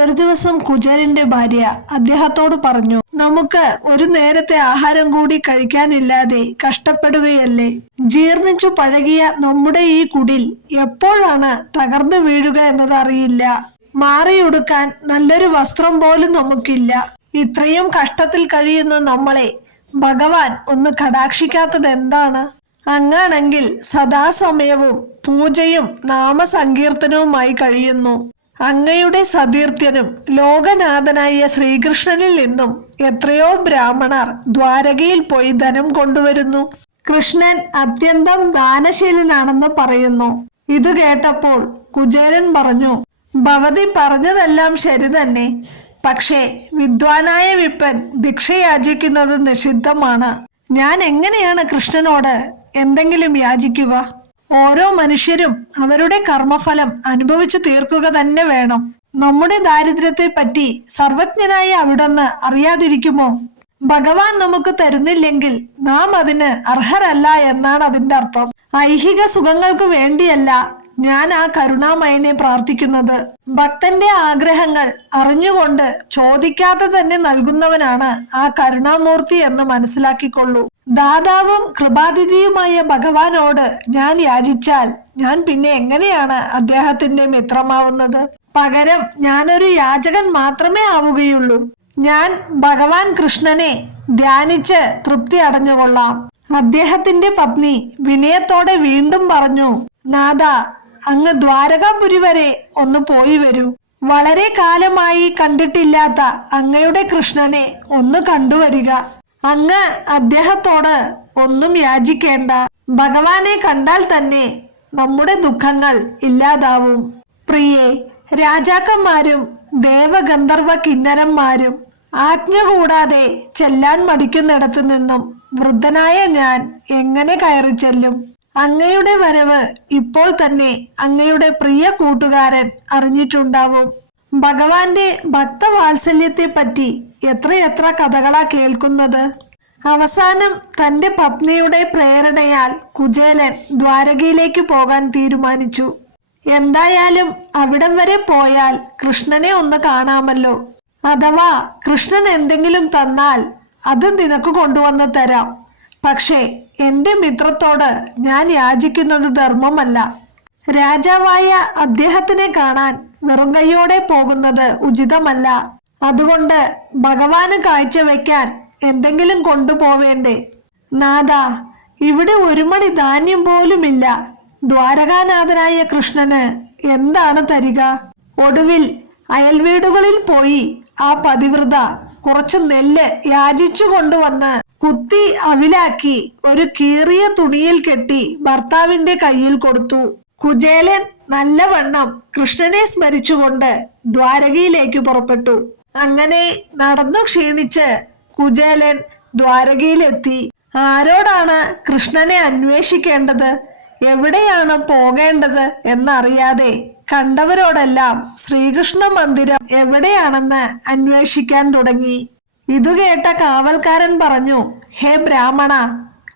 ഒരു ദിവസം കുചേലന്റെ ഭാര്യ അദ്ദേഹത്തോട് പറഞ്ഞു നമുക്ക് ഒരു നേരത്തെ ആഹാരം കൂടി കഴിക്കാനില്ലാതെ കഷ്ടപ്പെടുകയല്ലേ? ജീർണിച്ചു പഴകിയ നമ്മുടെ ഈ കുടിൽ എപ്പോഴാണ് തകർന്നു വീഴുക എന്നതറിയില്ല മാറിയൊടുക്കാൻ നല്ലൊരു വസ്ത്രം പോലും നമുക്കില്ല. ഇത്രയും കഷ്ടത്തിൽ കഴിയുന്ന നമ്മളെ ഭഗവാൻ ഒന്ന് കടാക്ഷിക്കാത്തത് എന്താണ്? അങ്ങാണെങ്കിൽ സദാസമയവും പൂജയും നാമസങ്കീർത്തനവുമായി കഴിയുന്നു. അങ്ങയുടെ സതീർത്ഥ്യനും ലോകനാഥനായ ശ്രീകൃഷ്ണനിൽ നിന്നും എത്രയോ ബ്രാഹ്മണർ ദ്വാരകയിൽ പോയി ധനം കൊണ്ടുവരുന്നു. കൃഷ്ണൻ അത്യന്തം ദാനശീലനാണെന്ന് പറയുന്നു. ഇത് കേട്ടപ്പോൾ കുചേരൻ പറഞ്ഞു ഭവതി പറഞ്ഞതെല്ലാം ശരി തന്നെ. പക്ഷേ വിദ്വാനായ വിപ്പൻ ഭിക്ഷ യാചിക്കുന്നത് നിഷിദ്ധമാണ്. ഞാൻ എങ്ങനെയാണ് കൃഷ്ണനോട് എന്തെങ്കിലും യാചിക്കുക? ഓരോ മനുഷ്യരും അവരുടെ കർമ്മഫലം അനുഭവിച്ചു തീർക്കുക തന്നെ വേണം. നമ്മുടെ ദാരിദ്ര്യത്തെ പറ്റി സർവജ്ഞനായ അവിടുന്ന് അറിയാതിരിക്കുമോ? ഭഗവാൻ നമുക്ക് തരുന്നില്ലെങ്കിൽ നാം അതിന് അർഹരല്ല എന്നാണ് അതിന്റെ അർത്ഥം. ഐഹിക സുഖങ്ങൾക്ക് വേണ്ടിയല്ല ഞാൻ ആ കരുണാമയനെ പ്രാർത്ഥിക്കുന്നത്. ഭക്തന്റെ ആഗ്രഹങ്ങൾ അറിഞ്ഞുകൊണ്ട് ചോദിക്കാതെ തന്നെ നൽകുന്നവനാണ് ആ കരുണാമൂർത്തി എന്ന് മനസ്സിലാക്കിക്കൊള്ളൂ. ദാതാവും കൃപാതിഥിയുമായ ഭഗവാനോട് ഞാൻ യാചിച്ചാൽ ഞാൻ പിന്നെ എങ്ങനെയാണ് അദ്ദേഹത്തിന്റെ മിത്രമാവുന്നത്? പകരം ഞാനൊരു യാചകൻ മാത്രമേ ആവുകയുള്ളൂ. ഞാൻ ഭഗവാൻ കൃഷ്ണനെ ധ്യാനിച്ച് തൃപ്തി അടഞ്ഞുകൊള്ളാം. അദ്ദേഹത്തിന്റെ പത്നി വിനയത്തോടെ വീണ്ടും പറഞ്ഞു നാഥ അങ്ങ് ദ്വാരകാപുരി വരെ ഒന്ന് പോയി വരൂ. വളരെ കാലമായി കണ്ടിട്ടില്ലാത്ത അങ്ങയുടെ കൃഷ്ണനെ ഒന്ന് കണ്ടുവരിക. അങ്ങ് അദ്ദേഹത്തോട് ഒന്നും യാചിക്കേണ്ട. ഭഗവാനെ കണ്ടാൽ തന്നെ നമ്മുടെ ദുഃഖങ്ങൾ ഇല്ലാതാവും. പ്രിയെ രാജാക്കന്മാരും ദേവഗന്ധർവ കിന്നരന്മാരും ആജ്ഞ കൂടാതെ ചെല്ലാൻ മടിക്കുന്നിടത്തു നിന്നും വൃദ്ധനായ ഞാൻ എങ്ങനെ കയറി ചെല്ലും? അങ്ങയുടെ വരവ് ഇപ്പോൾ തന്നെ അങ്ങയുടെ പ്രിയ കൂട്ടുകാരൻ അറിഞ്ഞിട്ടുണ്ടാവും. ഭഗവാന്റെ ഭക്തവാത്സല്യത്തെ പറ്റി എത്രയെത്ര കഥകളാ കേൾക്കുന്നത്? അവസാനം തന്റെ പത്നിയുടെ പ്രേരണയാൽ കുചേലൻ ദ്വാരകയിലേക്ക് പോകാൻ തീരുമാനിച്ചു. എന്തായാലും അവിടം വരെ പോയാൽ കൃഷ്ണനെ ഒന്ന് കാണാമല്ലോ. അഥവാ കൃഷ്ണൻ എന്തെങ്കിലും തന്നാൽ അത് നിനക്ക് കൊണ്ടുവന്ന് തരാം. പക്ഷേ എന്റെ മിത്രത്തോട് ഞാൻ യാചിക്കുന്നത് ധർമ്മമല്ല. രാജാവായ അദ്ദേഹത്തിനെ കാണാൻ വെറും കൈയോടെ പോകുന്നത് ഉചിതമല്ല. അതുകൊണ്ട് ഭഗവാന് കാഴ്ചവെക്കാൻ എന്തെങ്കിലും കൊണ്ടുപോവേണ്ടേ? നാഥ ഇവിടെ ഒരു മണി ധാന്യം പോലുമില്ല. ദ്വാരകാനാഥനായ കൃഷ്ണന് എന്താണ് തരിക? ഒടുവിൽ അയൽവീടുകളിൽ പോയി ആ പതിവ്രത കുറച്ച് നെല്ല് യാചിച്ചു കൊണ്ടുവന്ന് കുത്തി അവിലാക്കി ഒരു കീറിയ തുണിയിൽ കെട്ടി ഭർത്താവിന്റെ കയ്യിൽ കൊടുത്തു. കുചേലൻ നല്ലവണ്ണം കൃഷ്ണനെ സ്മരിച്ചുകൊണ്ട് ദ്വാരകയിലേക്ക് പുറപ്പെട്ടു. അങ്ങനെ നടന്നു ക്ഷീണിച്ച് കുചേലൻ ദ്വാരകയിലെത്തി. ആരോടാണ് കൃഷ്ണനെ അന്വേഷിക്കേണ്ടത്? എവിടെയാണ് പോകേണ്ടത് എന്നറിയാതെ കണ്ടവരോടെല്ലാം ശ്രീകൃഷ്ണ മന്ദിരം എവിടെയാണെന്ന് അന്വേഷിക്കാൻ തുടങ്ങി. ഇതു കേട്ട കാവൽക്കാരൻ പറഞ്ഞു ഹേ ബ്രാഹ്മണ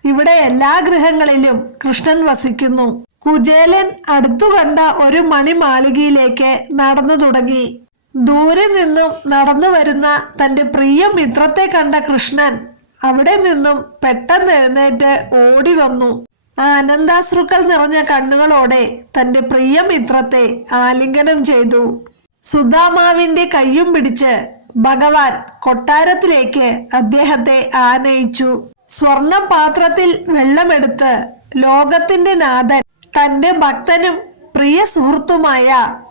ഇവിടെ എല്ലാ ഗൃഹങ്ങളിലും കൃഷ്ണൻ വസിക്കുന്നു. കുചേലൻ അടുത്തു കണ്ട ഒരു മണിമാളികയിലേക്ക് നടന്നു തുടങ്ങി. ദൂരെ നിന്നും നടന്നു വരുന്ന തന്റെ പ്രിയ മിത്രത്തെ കണ്ട കൃഷ്ണൻ അവിടെ നിന്നും പെട്ടെന്ന് എഴുന്നേറ്റ് ഓടി വന്നു. ആനന്ദാശ്രുക്കൾ നിറഞ്ഞ കണ്ണുകളോടെ തന്റെ പ്രിയ മിത്രത്തെ ആലിംഗനം ചെയ്തു. സുധാമാവിന്റെ കയ്യും പിടിച്ച് ഭഗവാൻ കൊട്ടാരത്തിലേക്ക് അദ്ദേഹത്തെ ആനയിച്ചു. സ്വർണം പാത്രത്തിൽ വെള്ളമെടുത്ത് ലോകത്തിന്റെ നാഥൻ തന്റെ ഭക്തനും പ്രിയ സുഹൃത്തുമായ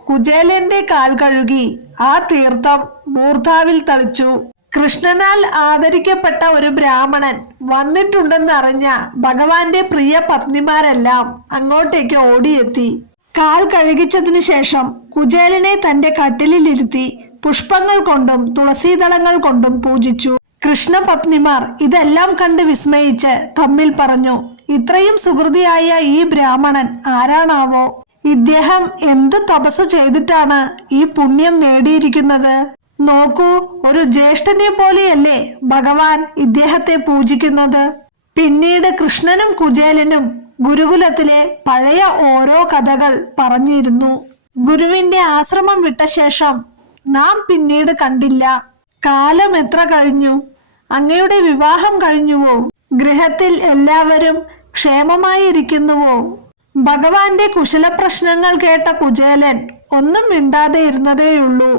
കുചേലന്റെ കാൽ കഴുകി ആ തീർത്ഥം മൂർധാവിൽ തളിച്ചു. കൃഷ്ണനാൽ ആദരിക്കപ്പെട്ട ഒരു ബ്രാഹ്മണൻ വന്നിട്ടുണ്ടെന്ന് അറിഞ്ഞ ഭഗവാന്റെ പ്രിയ പത്നിമാരെല്ലാം അങ്ങോട്ടേക്ക് ഓടിയെത്തി. കാൽ കഴുകിച്ചതിനു ശേഷം കുചേലനെ തന്റെ കട്ടിലിലിരുത്തി പുഷ്പങ്ങൾ കൊണ്ടും തുളസീദളങ്ങൾ കൊണ്ടും പൂജിച്ചു. കൃഷ്ണപത്നിമാർ ഇതെല്ലാം കണ്ട് വിസ്മയിച്ച് തമ്മിൽ പറഞ്ഞു ഇത്രയും സുഹൃതിയായ ഈ ബ്രാഹ്മണൻ ആരാണാവോ? ഇദ്ദേഹം എന്ത് തപസ് ചെയ്തിട്ടാണ് ഈ പുണ്യം നേടിയിരിക്കുന്നത്? നോക്കൂ ഒരു ജ്യേഷ്ഠനെ പോലെയല്ലേ ഭഗവാൻ ഇദ്ദേഹത്തെ പൂജിക്കുന്നത്? പിന്നീട് കൃഷ്ണനും കുചേലനും ഗുരുകുലത്തിലെ പഴയ ഓരോ കഥകൾ പറഞ്ഞിരുന്നു. ഗുരുവിന്റെ ആശ്രമം വിട്ട ശേഷം നാം പിന്നീട് കണ്ടില്ല. കാലം എത്ര കഴിഞ്ഞു? അങ്ങയുടെ വിവാഹം കഴിഞ്ഞുവോ? ഗൃഹത്തിൽ എല്ലാവരും ക്ഷേമമായിരിക്കുന്നുവോ? ഭഗവാന്റെ കുശല പ്രശ്നങ്ങൾ കേട്ട കുചേലൻ ഒന്നും മിണ്ടാതെ ഇരുന്നതേയുള്ളൂ.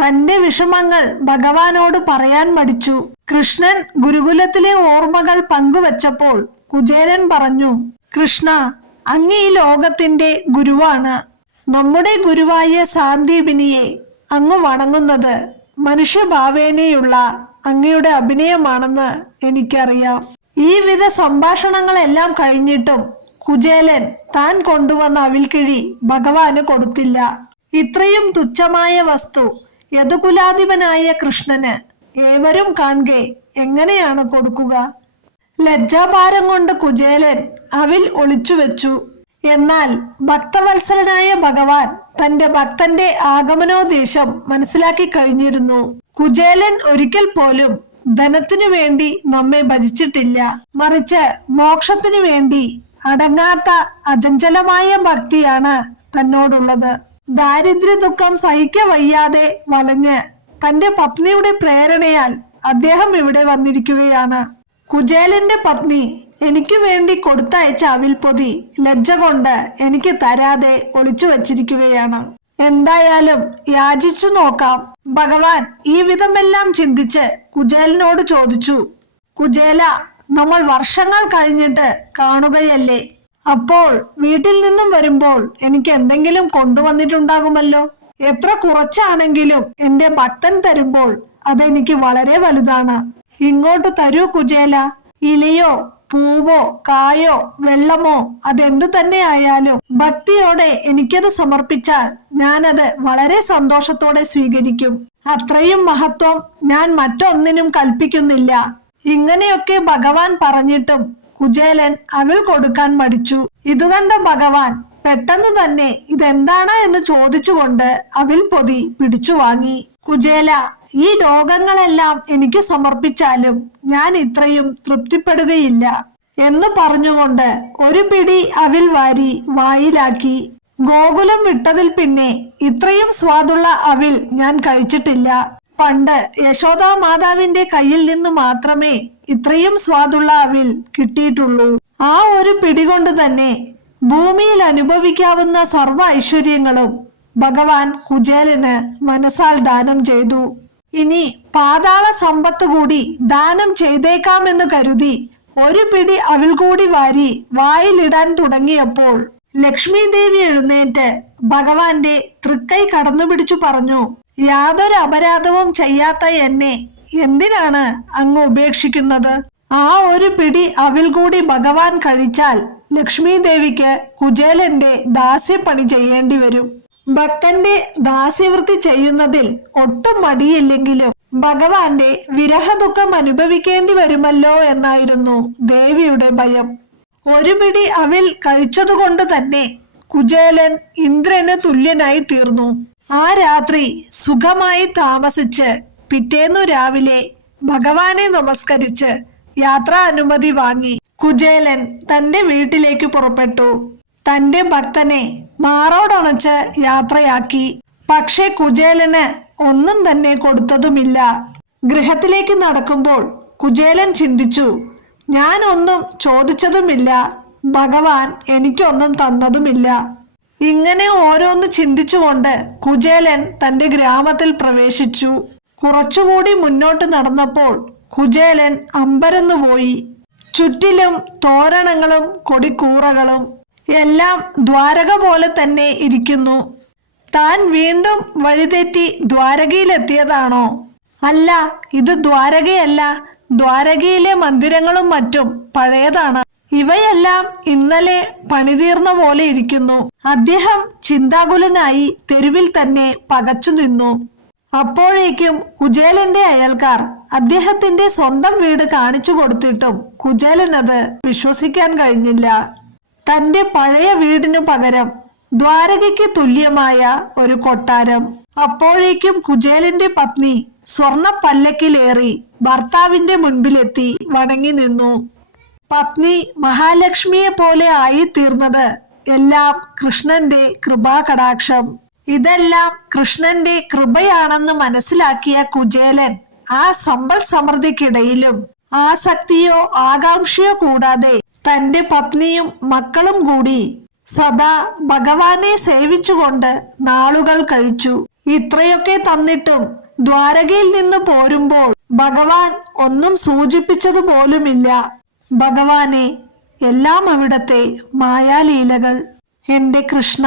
തന്റെ വിഷമങ്ങൾ ഭഗവാനോട് പറയാൻ മടിച്ചു. കൃഷ്ണൻ ഗുരുകുലത്തിലെ ഓർമ്മകൾ പങ്കുവച്ചപ്പോൾ കുചേലൻ പറഞ്ഞു കൃഷ്ണ അങ്ങ് ഈ ലോകത്തിന്റെ ഗുരുവാണ്. നമ്മുടെ ഗുരുവായ സാന്ദീപിനിയെ അങ്ങ് വണങ്ങുന്നത് മനുഷ്യഭാവേനയുള്ള അങ്ങയുടെ അഭിനയമാണെന്ന് എനിക്കറിയാം. ഈ വിധ സംഭാഷണങ്ങളെല്ലാം കഴിഞ്ഞിട്ടും കുചേലൻ താൻ കൊണ്ടുവന്ന അവിൽക്കിഴി ഭഗവാന് കൊടുത്തില്ല. ഇത്രയും തുച്ഛമായ വസ്തു യദുകുലാധിപനായ കൃഷ്ണന് ഏവരും കാണെ എങ്ങനെയാണ് കൊടുക്കുക? ലജ്ജാഭാരം കൊണ്ട് കുചേലൻ അവിൽ ഒളിച്ചു വെച്ചു. എന്നാൽ ഭക്തവത്സലനായ ഭഗവാൻ തന്റെ ഭക്തന്റെ ആഗമനോദ്ദേശം മനസ്സിലാക്കി കഴിഞ്ഞിരുന്നു. കുചേലൻ ഒരിക്കൽ പോലും ധനത്തിനു വേണ്ടി നമ്മെ ഭജിച്ചിട്ടില്ല. മറിച്ച് മോക്ഷത്തിനു വേണ്ടി അടങ്ങാത്ത അചഞ്ചലമായ ഭക്തിയാണ് തന്നോടുള്ളത്. ദാരിദ്ര്യ ദുഃഖം സഹിക്ക വയ്യാതെ വലഞ്ഞ് തന്റെ പത്നിയുടെ പ്രേരണയാൽ അദ്ദേഹം ഇവിടെ വന്നിരിക്കുകയാണ്. കുചേലന്റെ പത്നി എനിക്ക് വേണ്ടി കൊടുത്തയച്ച അവിൽപ്പൊതി ലജ്ജ കൊണ്ട് എനിക്ക് തരാതെ ഒളിച്ചു വച്ചിരിക്കുകയാണ് എന്തായാലും യാചിച്ചു നോക്കാം. ഭഗവാൻ ഈ വിധമെല്ലാം ചിന്തിച്ച് കുചേലനോട് ചോദിച്ചു കുചേല നമ്മൾ വർഷങ്ങൾ കഴിഞ്ഞിട്ട് കാണുകയല്ലേ? അപ്പോൾ വീട്ടിൽ നിന്നും വരുമ്പോൾ എനിക്ക് എന്തെങ്കിലും കൊണ്ടുവന്നിട്ടുണ്ടാകുമല്ലോ? എത്ര കുറച്ചാണെങ്കിലും എന്റെ ഭക്തൻ തരുമ്പോൾ അതെനിക്ക് വളരെ വലുതാണ്. ഇങ്ങോട്ട് തരൂ കുചേല. ഇലയോ പൂവോ കായോ വെള്ളമോ അതെന്തു തന്നെ ആയാലും ഭക്തിയോടെ എനിക്കത് സമർപ്പിച്ചാൽ ഞാനത് വളരെ സന്തോഷത്തോടെ സ്വീകരിക്കും. അത്രയും മഹത്വം ഞാൻ മറ്റൊന്നിനും കൽപ്പിക്കുന്നില്ല. ഇങ്ങനെയൊക്കെ ഭഗവാൻ പറഞ്ഞിട്ടും കുചേലൻ അവൾ കൊടുക്കാൻ മടിച്ചു. ഇതുകണ്ട ഭഗവാൻ പെട്ടെന്ന് തന്നെ ഇതെന്താണ് എന്ന് ചോദിച്ചുകൊണ്ട് അവിൽ പൊതി പിടിച്ചു വാങ്ങി. കുചേല ഈ രോഗങ്ങളെല്ലാം എനിക്ക് സമർപ്പിച്ചാലും ഞാൻ ഇത്രയും തൃപ്തിപ്പെടുകയില്ല. എന്ന് പറഞ്ഞുകൊണ്ട് ഒരു പിടി അവിൽ വാരി വായിലാക്കി. ഗോകുലം വിട്ടതിൽ പിന്നെ ഇത്രയും സ്വാദുള്ള അവിൽ ഞാൻ കഴിച്ചിട്ടില്ല. പണ്ട് യശോദാ മാതാവിന്റെ കയ്യിൽ നിന്ന് മാത്രമേ ഇത്രയും സ്വാദുള്ള അവിൽ കിട്ടിയിട്ടുള്ളൂ. ആ ഒരു പിടികൊണ്ട് തന്നെ ഭൂമിയിൽ അനുഭവിക്കാവുന്ന സർവ ഐശ്വര്യങ്ങളും ഭഗവാൻ കുചേലന് മനസ്സാൽ ദാനം ചെയ്തു. ഇനി പാതാള സമ്പത്ത് കൂടി ദാനം ചെയ്തേക്കാമെന്ന് കരുതി ഒരു പിടി അവിൽ കൂടി വാരി വായിലിടാൻ തുടങ്ങിയപ്പോൾ ലക്ഷ്മി ദേവി എഴുന്നേറ്റ് ഭഗവാന്റെ തൃക്കൈ കടന്നു പിടിച്ചു പറഞ്ഞു യാതൊരു അപരാധവും ചെയ്യാത്ത എന്നെ എന്തിനാണ് അങ്ങ് ഉപേക്ഷിക്കുന്നത്? ആ ഒരു പിടി അവിൽ കൂടി ഭഗവാൻ കഴിച്ചാൽ ലക്ഷ്മി ദേവിക്ക് കുചേലന്റെ ദാസ്യപ്പണി ചെയ്യേണ്ടി വരും. ഭക്തന്റെ ദാസ്യവൃത്തി ചെയ്യുന്നതിൽ ഒട്ടും മടിയില്ലെങ്കിലും ഭഗവാന്റെ വിരഹദുഃഖം അനുഭവിക്കേണ്ടി വരുമല്ലോ എന്നായിരുന്നു ദേവിയുടെ ഭയം. ഒരു പിടി അവിൽ കഴിച്ചതുകൊണ്ട് തന്നെ കുചേലൻ ഇന്ദ്രന് തുല്യനായി തീർന്നു. ആ രാത്രി സുഖമായി താമസിച്ച് പിറ്റേന്നു രാവിലെ ഭഗവാനെ നമസ്കരിച്ച് യാത്രാ അനുമതി വാങ്ങി കുചേലൻ തന്റെ വീട്ടിലേക്ക് പുറപ്പെട്ടു. തന്റെ ഭക്തനെ മാറോടണച്ച് യാത്രയാക്കി. പക്ഷെ കുചേലന് ഒന്നും തന്നെ കൊടുത്തതുമില്ല. ഗൃഹത്തിലേക്ക് നടക്കുമ്പോൾ കുചേലൻ ചിന്തിച്ചു ഞാൻ ഒന്നും ചോദിച്ചതുമില്ല. ഭഗവാൻ എനിക്കൊന്നും തന്നതുമില്ല. ഇങ്ങനെ ഓരോന്ന് ചിന്തിച്ചുകൊണ്ട് കുചേലൻ തന്റെ ഗ്രാമത്തിൽ പ്രവേശിച്ചു. കുറച്ചുകൂടി മുന്നോട്ട് നടന്നപ്പോൾ കുചേലൻ അമ്പരന്നുപോയി ചുറ്റിലും തോരണങ്ങളും കൊടിക്കൂറകളും എല്ലാം ദ്വാരക പോലെ തന്നെ ഇരിക്കുന്നു. താൻ വീണ്ടും വഴിതെറ്റി ദ്വാരകയിലെത്തിയതാണോ? അല്ല ഇത് ദ്വാരകയല്ല ദ്വാരകയിലെ മന്ദിരങ്ങളും മറ്റും പഴയതാണ്. ഇവയെല്ലാം ഇന്നലെ പണിതീർന്ന പോലെ ഇരിക്കുന്നു. അദ്ദേഹം ചിന്താകുലനായി തെരുവിൽ തന്നെ പകച്ചു നിന്നു. അപ്പോഴേക്കും കുചേലന്റെ അയൽക്കാർ അദ്ദേഹത്തിന്റെ സ്വന്തം വീട് കാണിച്ചു കൊടുത്തിട്ടും അത് വിശ്വസിക്കാൻ കഴിഞ്ഞില്ല. തന്റെ പഴയ വീടിനു പകരം ദ്വാരകയ്ക്ക് തുല്യമായ ഒരു കൊട്ടാരം. അപ്പോഴേക്കും കുചേലന്റെ പത്നി സ്വർണ പല്ലക്കിലേറി ഭർത്താവിന്റെ മുൻപിലെത്തി വണങ്ങി നിന്നു. പത്നി മഹാലക്ഷ്മിയെ പോലെ ആയി തീർന്നത് എല്ലാം കൃഷ്ണന്റെ കൃപാകടാക്ഷം. ഇതെല്ലാം കൃഷ്ണന്റെ കൃപയാണെന്ന് മനസ്സിലാക്കിയ കുചേലൻ ആ സമ്പൽ സമൃദ്ധിക്കിടയിലും ആസക്തിയോ ആകാംക്ഷയോ കൂടാതെ തന്റെ പത്നിയും മക്കളും കൂടി സദാ ഭഗവാനെ സേവിച്ചുകൊണ്ട് നാളുകൾ കഴിച്ചു. ഇത്രയൊക്കെ തന്നിട്ടും ദ്വാരകയിൽ നിന്ന് പോരുമ്പോൾ ഭഗവാൻ ഒന്നും സൂചിപ്പിച്ചതു പോലുമില്ല ഭഗവാനെ എല്ലാം അവിടത്തെ മായാലീലകൾ. എന്റെ കൃഷ്ണ.